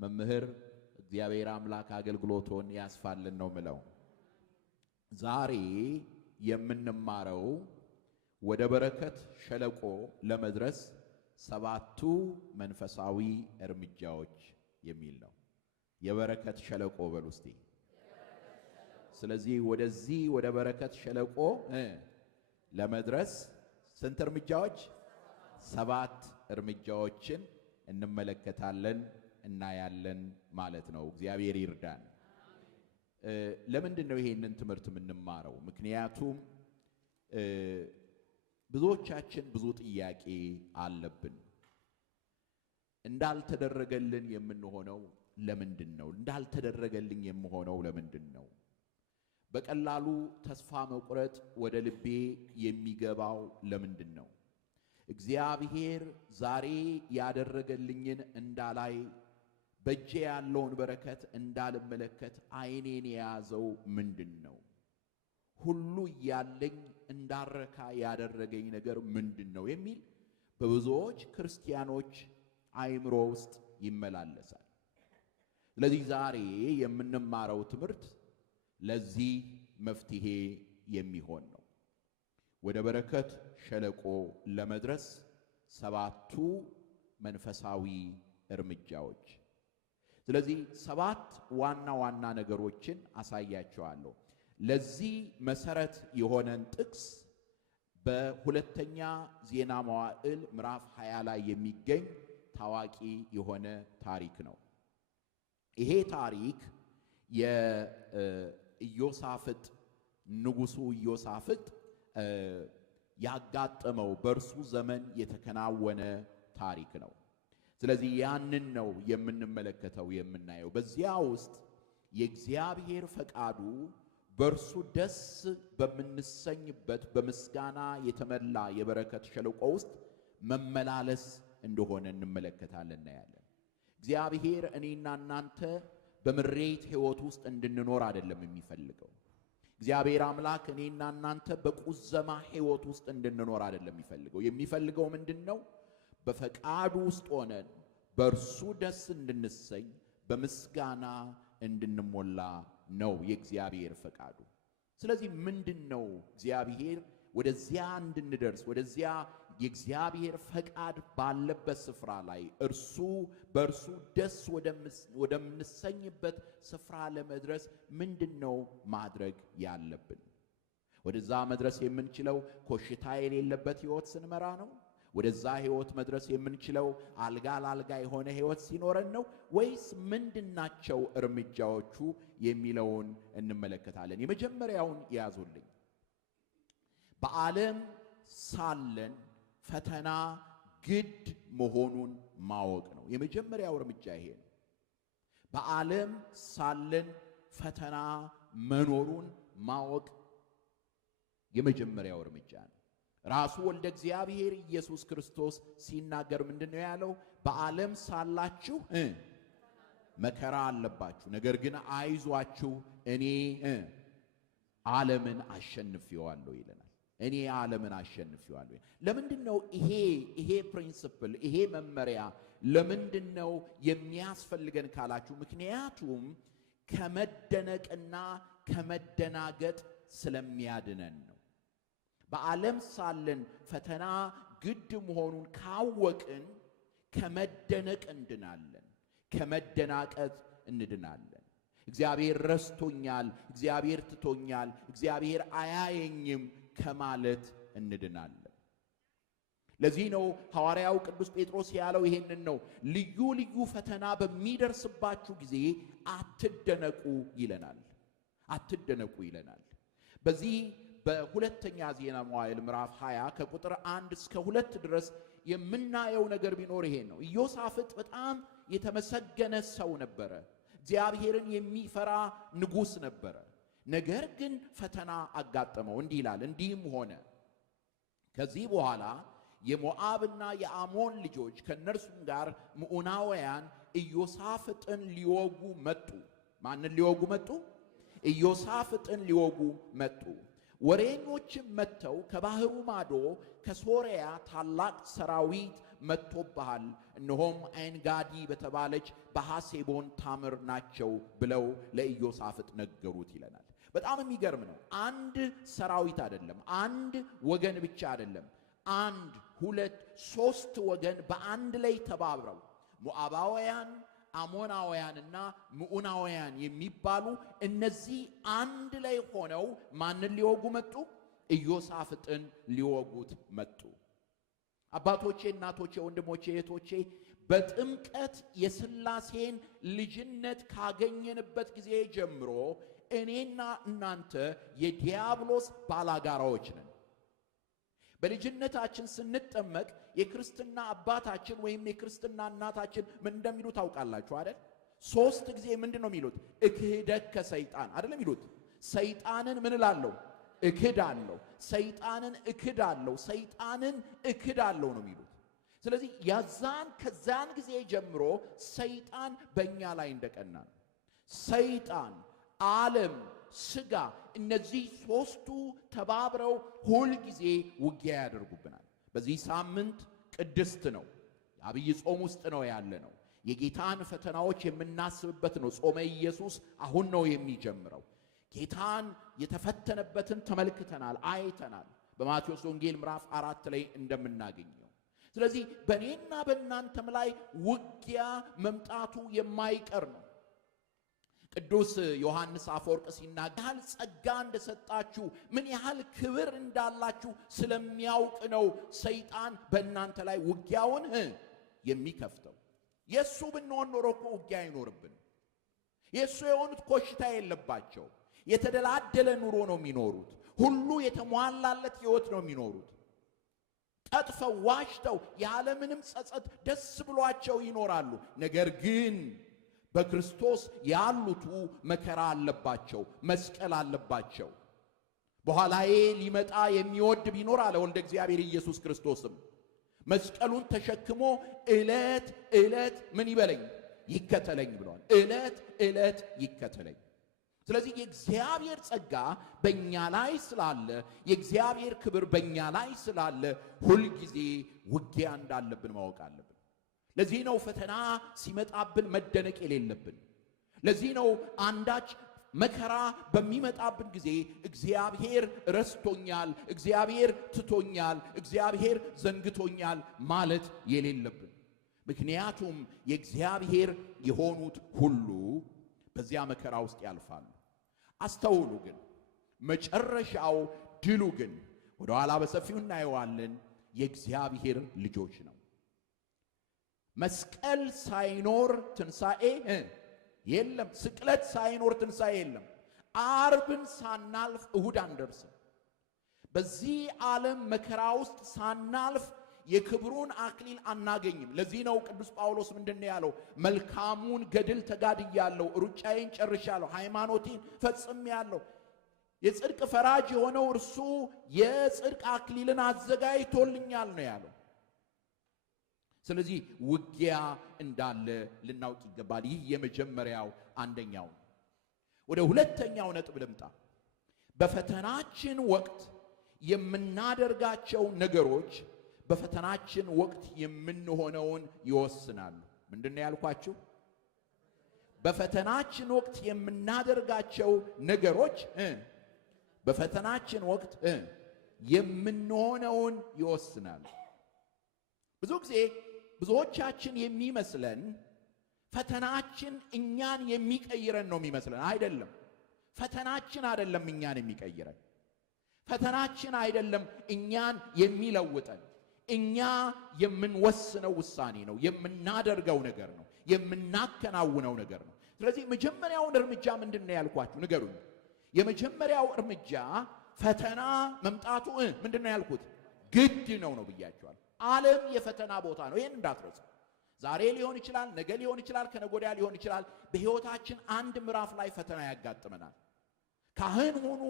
መምህር እግዚአብሔር አምላክ አገልግሎቶን ያስፋልን ነው ምለው። ዛሬ የምንማረው ወደ በረከት ሸለቆ ለመድረስ ሰባቱ መንፈሳዊ እርምጃዎች የሚል ነው። የበረከት ሸለቆ በሉ እስቲ። ስለዚህ ወደዚህ ወደ በረከት ሸለቆ ለመድረስ ስንት እርምጃዎች? ሰባት እርምጃዎችን እንመለከታለን እናያለን ማለት ነው። እግዚአብሔር ይርዳን። ለምንድን ነው ይሄንን ትምህርት የምንማረው? ምክንያቱም ብዙዎቻችን ብዙ ጥያቄ አለብን። እንዳልተደረገልን የምንሆነው ለምንድን ነው? እንዳልተደረገልኝ የምሆነው ለምንድን ነው? በቀላሉ ተስፋ መቁረጥ ወደ ልቤ የሚገባው ለምንድን ነው? እግዚአብሔር ዛሬ ያደረገልኝን እንዳላይ በእጄ ያለውን በረከት እንዳልመለከት ዓይኔን የያዘው ምንድን ነው? ሁሉ ያለኝ እንዳረካ ያደረገኝ ነገር ምንድን ነው የሚል በብዙዎች ክርስቲያኖች አእምሮ ውስጥ ይመላለሳል። ስለዚህ ዛሬ የምንማረው ትምህርት ለዚህ መፍትሄ የሚሆን ነው። ወደ በረከት ሸለቆ ለመድረስ ሰባቱ መንፈሳዊ እርምጃዎች። ስለዚህ ሰባት ዋና ዋና ነገሮችን አሳያቸዋለሁ። ለዚህ መሰረት የሆነን ጥቅስ በሁለተኛ ዜና መዋዕል ምዕራፍ 20 ላይ የሚገኝ ታዋቂ የሆነ ታሪክ ነው። ይሄ ታሪክ የኢዮሳፍጥ ንጉሱ ኢዮሳፍጥ ያጋጠመው በእርሱ ዘመን የተከናወነ ታሪክ ነው። ስለዚህ ያንን ነው የምንመለከተው የምናየው። በዚያ ውስጥ የእግዚአብሔር ፈቃዱ በእርሱ ደስ በምንሰኝበት በምስጋና የተመላ የበረከት ሸለቆ ውስጥ መመላለስ እንደሆነ እንመለከታለን እናያለን። እግዚአብሔር እኔና እናንተ በምሬት ሕይወት ውስጥ እንድንኖር አይደለም የሚፈልገው። እግዚአብሔር አምላክ እኔና እናንተ በቁዘማ ሕይወት ውስጥ እንድንኖር አይደለም የሚፈልገው። የሚፈልገው ምንድነው? በፈቃዱ ውስጥ ሆነን በእርሱ ደስ እንድንሰኝ በምስጋና እንድንሞላ ነው የእግዚአብሔር ፈቃዱ። ስለዚህ ምንድነው እግዚአብሔር ወደዚያ እንድንደርስ ወደዚያ የእግዚአብሔር ፈቃድ ባለበት ስፍራ ላይ በእርሱ ደስ ወደምንሰኝበት ስፍራ ለመድረስ ምንድነው ማድረግ ያለብን? ወደዛ መድረስ የምንችለው ኮሽታ የሌለበት ሕይወት ስንመራ ነው? ወደዛ ሕይወት መድረስ የምንችለው አልጋ ላልጋ የሆነ ሕይወት ሲኖረን ነው? ወይስ ምንድናቸው እርምጃዎቹ የሚለውን እንመለከታለን። የመጀመሪያውን ያዙልኝ። በዓለም ሳለን ፈተና ግድ መሆኑን ማወቅ ነው። የመጀመሪያው እርምጃ ይሄ ነው። በዓለም ሳለን ፈተና መኖሩን ማወቅ የመጀመሪያው እርምጃ ነው። ራሱ ወልደ እግዚአብሔር ኢየሱስ ክርስቶስ ሲናገር ምንድነው ያለው? በዓለም ሳላችሁ መከራ አለባችሁ፣ ነገር ግን አይዟችሁ እኔ ዓለምን አሸንፌዋለሁ ይለናል። እኔ ዓለምን አሸንፌዋለሁ። ለምንድነው ይሄ ፕሪንሲፕል ይሄ መመሪያ ለምንድነው የሚያስፈልገን ካላችሁ፣ ምክንያቱም ከመደነቅና ከመደናገጥ ስለሚያድነን ነው። በዓለም ሳለን ፈተና ግድ መሆኑን ካወቅን ከመደነቅ እንድናለን፣ ከመደናቀጥ እንድናለን። እግዚአብሔር ረስቶኛል፣ እግዚአብሔር ትቶኛል፣ እግዚአብሔር አያየኝም ከማለት እንድናለን። ለዚህ ነው ሐዋርያው ቅዱስ ጴጥሮስ ያለው ይሄንን ነው። ልዩ ልዩ ፈተና በሚደርስባችሁ ጊዜ አትደነቁ ይለናል። አትደነቁ ይለናል። በዚህ በሁለተኛ ዜና መዋዕል ምዕራፍ 20 ከቁጥር 1 እስከ 2 ድረስ የምናየው ነገር ቢኖር ይሄን ነው። ኢዮሳፍጥ በጣም የተመሰገነ ሰው ነበረ። እግዚአብሔርን የሚፈራ ንጉሥ ነበረ። ነገር ግን ፈተና አጋጠመው። እንዲህ ይላል፣ እንዲህም ሆነ ከዚህ በኋላ የሞዓብና የአሞን ልጆች ከነርሱም ጋር ምዑናውያን ኢዮሳፍጥን ሊወጉ መጡ። ማንን ሊወጉ መጡ? ኢዮሳፍጥን ሊወጉ መጡ። ወሬኞችም መጥተው ከባህሩ ማዶ ከሶርያ ታላቅ ሰራዊት መጥቶብሃል፣ እነሆም ዓይንጋዲ በተባለች በሐሴቦን ታምር ናቸው ብለው ለኢዮሳፍጥ ነገሩት ይለናል። በጣም የሚገርም ነው። አንድ ሰራዊት አይደለም፣ አንድ ወገን ብቻ አይደለም፣ አንድ ሁለት ሶስት ወገን በአንድ ላይ ተባብረው ሞዓባውያን፣ አሞናውያንና ምዑናውያን የሚባሉ እነዚህ አንድ ላይ ሆነው ማንን ሊወጉ መጡ? ኢዮሳፍጥን ሊወጉት መጡ። አባቶቼ፣ እናቶቼ፣ ወንድሞቼ፣ እህቶቼ በጥምቀት የሥላሴን ልጅነት ካገኘንበት ጊዜ ጀምሮ እኔና እናንተ የዲያብሎስ ባላጋራዎች ነን። በልጅነታችን ስንጠመቅ የክርስትና አባታችን ወይም የክርስትና እናታችን ምን እንደሚሉ ታውቃላችሁ አይደል? 3 ጊዜ ምንድን ነው የሚሉት? እክህደከ ሰይጣን አይደል የሚሉት? ሰይጣንን ምን እላለሁ? እክዳለሁ። ሰይጣንን እክዳለሁ፣ ሰይጣንን እክዳለሁ ነው የሚሉት። ስለዚህ ከዛን ጊዜ ጀምሮ ሰይጣን በእኛ ላይ እንደቀና ነው። ሰይጣን፣ ዓለም፣ ሥጋ እነዚህ ሦስቱ ተባብረው ሁል ጊዜ ውጊያ ያደርጉብናል። በዚህ ሳምንት ቅድስት ነው፣ የአብይ ጾም ውስጥ ነው ያለ ነው። የጌታን ፈተናዎች የምናስብበት ነው። ጾመ ኢየሱስ አሁን ነው የሚጀምረው። ጌታን የተፈተነበትን ተመልክተናል፣ አይተናል በማቴዎስ ወንጌል ምዕራፍ 4 ላይ እንደምናገኘው። ስለዚህ በእኔና በእናንተም ላይ ውጊያ መምጣቱ የማይቀር ነው። ቅዱስ ዮሐንስ አፈወርቅ ሲናገር ያህል ጸጋ እንደሰጣችሁ ምን ያህል ክብር እንዳላችሁ ስለሚያውቅ ነው ሰይጣን በእናንተ ላይ ውጊያውን የሚከፍተው። የሱ ብንሆን ኖሮ እኮ ውጊያ አይኖርብን። የሱ የሆኑት ኮሽታ የለባቸው፣ የተደላደለ ኑሮ ነው የሚኖሩት። ሁሉ የተሟላለት ሕይወት ነው የሚኖሩት። ቀጥፈው ዋሽተው ያለምንም ጸጸት ደስ ብሏቸው ይኖራሉ። ነገር ግን በክርስቶስ ያሉቱ መከራ አለባቸው፣ መስቀል አለባቸው። በኋላዬ ሊመጣ የሚወድ ቢኖር አለ ወልደ እግዚአብሔር ኢየሱስ ክርስቶስም መስቀሉን ተሸክሞ ዕለት ዕለት ምን ይበለኝ? ይከተለኝ ብሏል። ዕለት ዕለት ይከተለኝ። ስለዚህ የእግዚአብሔር ጸጋ በእኛ ላይ ስላለ፣ የእግዚአብሔር ክብር በእኛ ላይ ስላለ ሁልጊዜ ውጊያ እንዳለብን ማወቅ አለብን። ለዚህ ነው ፈተና ሲመጣብን መደነቅ የሌለብን። ለዚህ ነው አንዳች መከራ በሚመጣብን ጊዜ እግዚአብሔር ረስቶኛል፣ እግዚአብሔር ትቶኛል፣ እግዚአብሔር ዘንግቶኛል ማለት የሌለብን። ምክንያቱም የእግዚአብሔር የሆኑት ሁሉ በዚያ መከራ ውስጥ ያልፋሉ። አስተውሉ ግን መጨረሻው ድሉ ግን ወደ ኋላ በሰፊው እናየዋለን፣ የእግዚአብሔር ልጆች ነው። መስቀል ሳይኖር ትንሣኤ የለም። ስቅለት ሳይኖር ትንሣኤ የለም። ዓርብን ሳናልፍ እሁድ አንደርስም። በዚህ ዓለም መከራ ውስጥ ሳናልፍ የክብሩን አክሊል አናገኝም። ለዚህ ነው ቅዱስ ጳውሎስ ምንድነው ያለው? መልካሙን ገድል ተጋድያለሁ፣ ሩጫዬን ጨርሻለሁ፣ ሃይማኖቴን ፈጽሜያለሁ። የጽድቅ ፈራጅ የሆነው እርሱ የጽድቅ አክሊልን አዘጋጅቶልኛል ነው ያለው። ስለዚህ ውጊያ እንዳለ ልናውቅ ይገባል። ይህ የመጀመሪያው አንደኛው። ወደ ሁለተኛው ነጥብ ልምጣ። በፈተናችን ወቅት የምናደርጋቸው ነገሮች በፈተናችን ወቅት የምንሆነውን ይወስናሉ። ምንድነው ያልኳችሁ? በፈተናችን ወቅት የምናደርጋቸው ነገሮች በፈተናችን ወቅት የምንሆነውን ይወስናሉ። ብዙ ጊዜ ብዙዎቻችን የሚመስለን ፈተናችን እኛን የሚቀይረን ነው የሚመስለን። አይደለም። ፈተናችን አይደለም እኛን የሚቀይረን። ፈተናችን አይደለም እኛን የሚለውጠን። እኛ የምንወስነው ውሳኔ ነው፣ የምናደርገው ነገር ነው፣ የምናከናውነው ነገር ነው። ስለዚህ መጀመሪያውን እርምጃ ምንድነው ያልኳችሁ? ንገሩኝ። የመጀመሪያው እርምጃ ፈተና መምጣቱ ምንድነው ያልኩት? ግድ ነው ብያችኋል። ዓለም የፈተና ቦታ ነው። ይሄን እንዳትረሱ። ዛሬ ሊሆን ይችላል፣ ነገ ሊሆን ይችላል፣ ከነገ ወዲያ ሊሆን ይችላል። በሕይወታችን አንድ ምዕራፍ ላይ ፈተና ያጋጥመናል። ካህን ሁኑ፣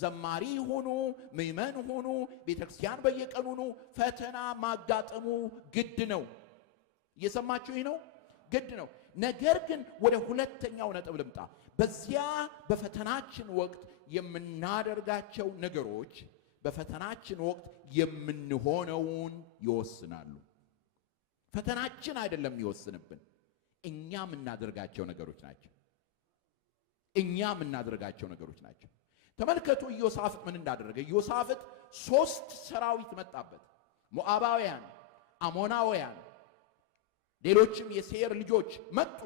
ዘማሪ ሁኑ፣ ምእመን ሁኑ፣ ቤተክርስቲያን በየቀኑ ሁኑ፣ ፈተና ማጋጠሙ ግድ ነው። እየሰማችሁኝ ነው? ግድ ነው። ነገር ግን ወደ ሁለተኛው ነጥብ ልምጣ። በዚያ በፈተናችን ወቅት የምናደርጋቸው ነገሮች በፈተናችን ወቅት የምንሆነውን ይወስናሉ። ፈተናችን አይደለም ይወስንብን፣ እኛ የምናደርጋቸው ነገሮች ናቸው። ተመልከቱ ኢዮሳፍጥ ምን እንዳደረገ። ኢዮሳፍጥ 3 ሰራዊት መጣበት። ሞዓባውያን፣ አሞናውያን፣ ሌሎችም የሴር ልጆች መጡ።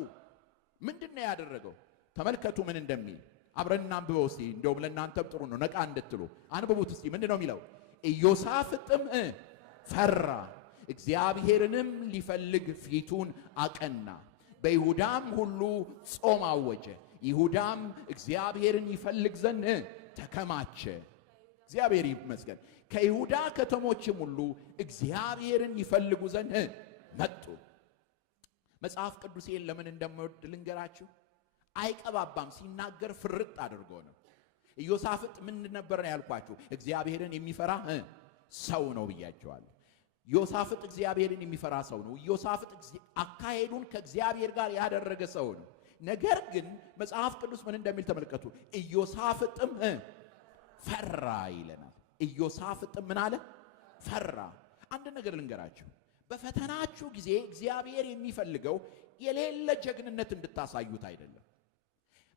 ምንድነው ያደረገው? ተመልከቱ ምን እንደሚል አብረን እናንብበው እስቲ። እንደውም ለእናንተም ጥሩ ነው ነቃ እንድትሉ አንብቡት እስቲ። ምንድነው የሚለው? ኢዮሳፍጥም ፈራ፣ እግዚአብሔርንም ሊፈልግ ፊቱን አቀና፣ በይሁዳም ሁሉ ጾም አወጀ። ይሁዳም እግዚአብሔርን ይፈልግ ዘንድ ተከማቸ። እግዚአብሔር ይመስገን። ከይሁዳ ከተሞችም ሁሉ እግዚአብሔርን ይፈልጉ ዘንድ መጡ። መጽሐፍ ቅዱሴን ለምን እንደምወድ ልንገራችሁ። አይቀባባም፣ ሲናገር ፍርጥ አድርጎ ነው። ኢዮሳፍጥ ምን ነበር ያልኳችሁ? እግዚአብሔርን የሚፈራ ሰው ነው ብያቸዋለሁ። ኢዮሳፍጥ እግዚአብሔርን የሚፈራ ሰው ነው። ኢዮሳፍጥ አካሄዱን ከእግዚአብሔር ጋር ያደረገ ሰው ነው። ነገር ግን መጽሐፍ ቅዱስ ምን እንደሚል ተመልከቱ። ኢዮሳፍጥም ፈራ ይለናል። ኢዮሳፍጥም ምን አለ? ፈራ። አንድ ነገር ልንገራችሁ። በፈተናችሁ ጊዜ እግዚአብሔር የሚፈልገው የሌለ ጀግንነት እንድታሳዩት አይደለም።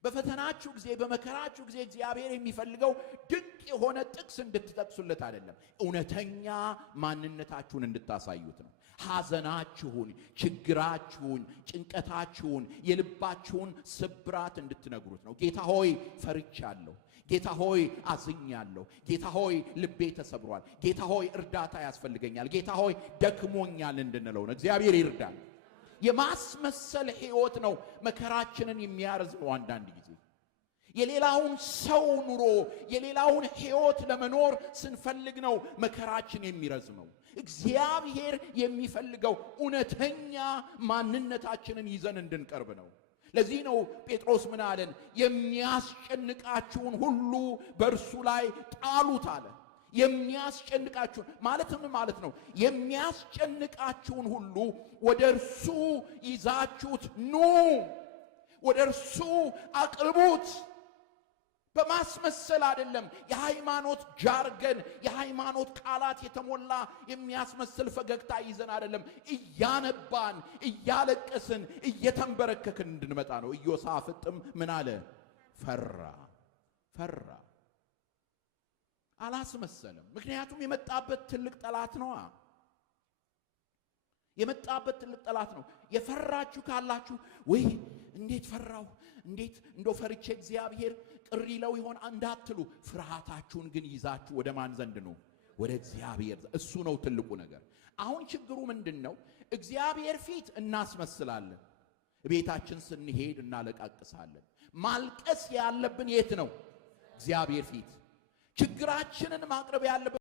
በፈተናችሁ ጊዜ፣ በመከራችሁ ጊዜ እግዚአብሔር የሚፈልገው ድንቅ የሆነ ጥቅስ እንድትጠቅሱለት አይደለም። እውነተኛ ማንነታችሁን እንድታሳዩት ነው። ሐዘናችሁን፣ ችግራችሁን፣ ጭንቀታችሁን፣ የልባችሁን ስብራት እንድትነግሩት ነው። ጌታ ሆይ ፈርቻለሁ፣ ጌታ ሆይ አዝኛለሁ፣ ጌታ ሆይ ልቤ ተሰብሯል፣ ጌታ ሆይ እርዳታ ያስፈልገኛል፣ ጌታ ሆይ ደክሞኛል እንድንለው ነው። እግዚአብሔር ይርዳል። የማስመሰል ሕይወት ነው መከራችንን የሚያረዝመው። አንዳንድ ጊዜ የሌላውን ሰው ኑሮ፣ የሌላውን ሕይወት ለመኖር ስንፈልግ ነው መከራችን የሚረዝመው። እግዚአብሔር የሚፈልገው እውነተኛ ማንነታችንን ይዘን እንድንቀርብ ነው። ለዚህ ነው ጴጥሮስ ምን አለን? የሚያስጨንቃችሁን ሁሉ በእርሱ ላይ ጣሉት አለ። የሚያስጨንቃችሁን ማለት ነው። የሚያስጨንቃችሁን ሁሉ ወደ እርሱ ይዛችሁት ኑ፣ ወደ እርሱ አቅርቡት። በማስመሰል አይደለም። የሃይማኖት ጃርገን፣ የሃይማኖት ቃላት የተሞላ የሚያስመስል ፈገግታ ይዘን አይደለም። እያነባን፣ እያለቀስን፣ እየተንበረከክን እንድንመጣ ነው። ኢዮሳፍጥም ምን አለ? ፈራ። አላስመሰለም። ምክንያቱም የመጣበት ትልቅ ጠላት ነው። የፈራችሁ ካላችሁ ወይ እንዴት ፈራሁ፣ እንዴት እንደው ፈርቼ እግዚአብሔር ቅር ይለው ይሆን እንዳትሉ። ፍርሃታችሁን ግን ይዛችሁ ወደ ማን ዘንድ ነው? ወደ እግዚአብሔር። እሱ ነው ትልቁ ነገር። አሁን ችግሩ ምንድነው? እግዚአብሔር ፊት እናስመስላለን፣ ቤታችን ስንሄድ እናለቃቅሳለን። ማልቀስ ያለብን የት ነው? እግዚአብሔር ፊት። ችግራችንን ማቅረብ ያለብን